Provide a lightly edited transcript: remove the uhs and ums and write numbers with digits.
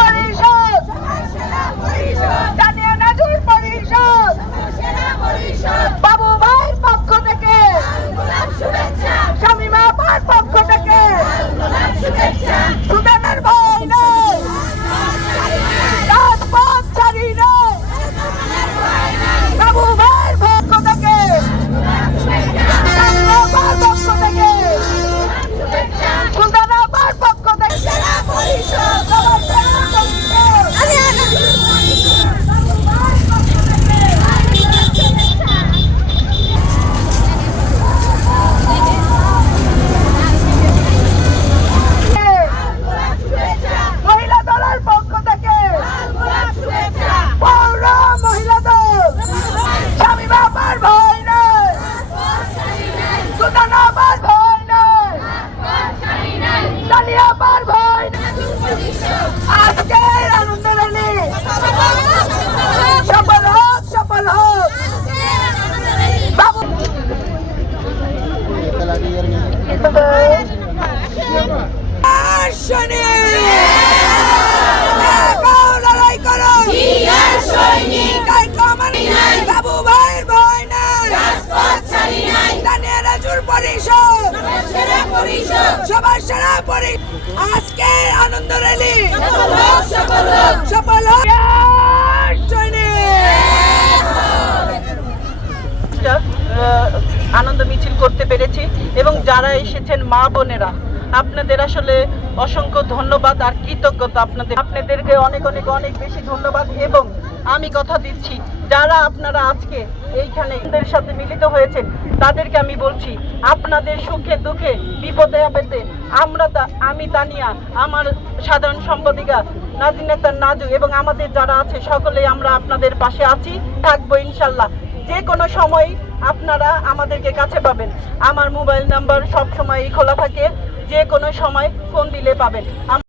পরিষদ, তানিয়া নাজুর পরিষদ, বাবু ভাইয়ের পক্ষ থেকে, শামীমা আপার পক্ষ থেকে, সুদানের ভাই নাই, রাজপথ ছাড়ি নাই, বাবু ভাইয়ের পক্ষ থেকে, শামীমা আপার পক্ষ থেকে, সুদান আপার পক্ষ থেকে, মহিলা দলের পক্ষ থেকে, পৌর মহিলা দল, শামীমা আপার ভয় নাই, সুদান আপার ভয় নাই, তানিয়া আপার ভয় নাই। আজকের আনন্দ র্যালি সফল হোক, সফল হোক। বাবু লড়াই করো, বাবু ভাইয়ের ভয় নাই, তানিয়া নাজুর পরিষদ, সবার সেরা পরিষদ। আজকের আনন্দ র্যালি সফল হোক। আনন্দ মিছিল করতে পেরেছি এবং যারা এসেছেন মা বোনেরা, আপনাদের আসলে অসংখ্য ধন্যবাদ আর কৃতজ্ঞতা। আপনাদেরকে অনেক অনেক অনেক বেশি ধন্যবাদ। এবং আমি কথা দিচ্ছি, যারা আপনারা আজকে এইখানে এদের সাথে মিলিত হয়েছেন, তাদেরকে আমি বলছি, আপনাদের সুখে দুঃখে বিপদে আপদে আমি তানিয়া, আমার সাধারণ সম্পাদিকা নাজিনেতা নাজু এবং আমাদের যারা আছে সকলেই আমরা আপনাদের পাশে আছি, থাকবো ইনশাল্লাহ। যে কোনো সময় আপনারা আমাদেরকে কাছে পাবেন। আমার মোবাইল নাম্বার সব সময় খোলা থাকে, যে কোনো সময় ফোন দিলে পাবেন।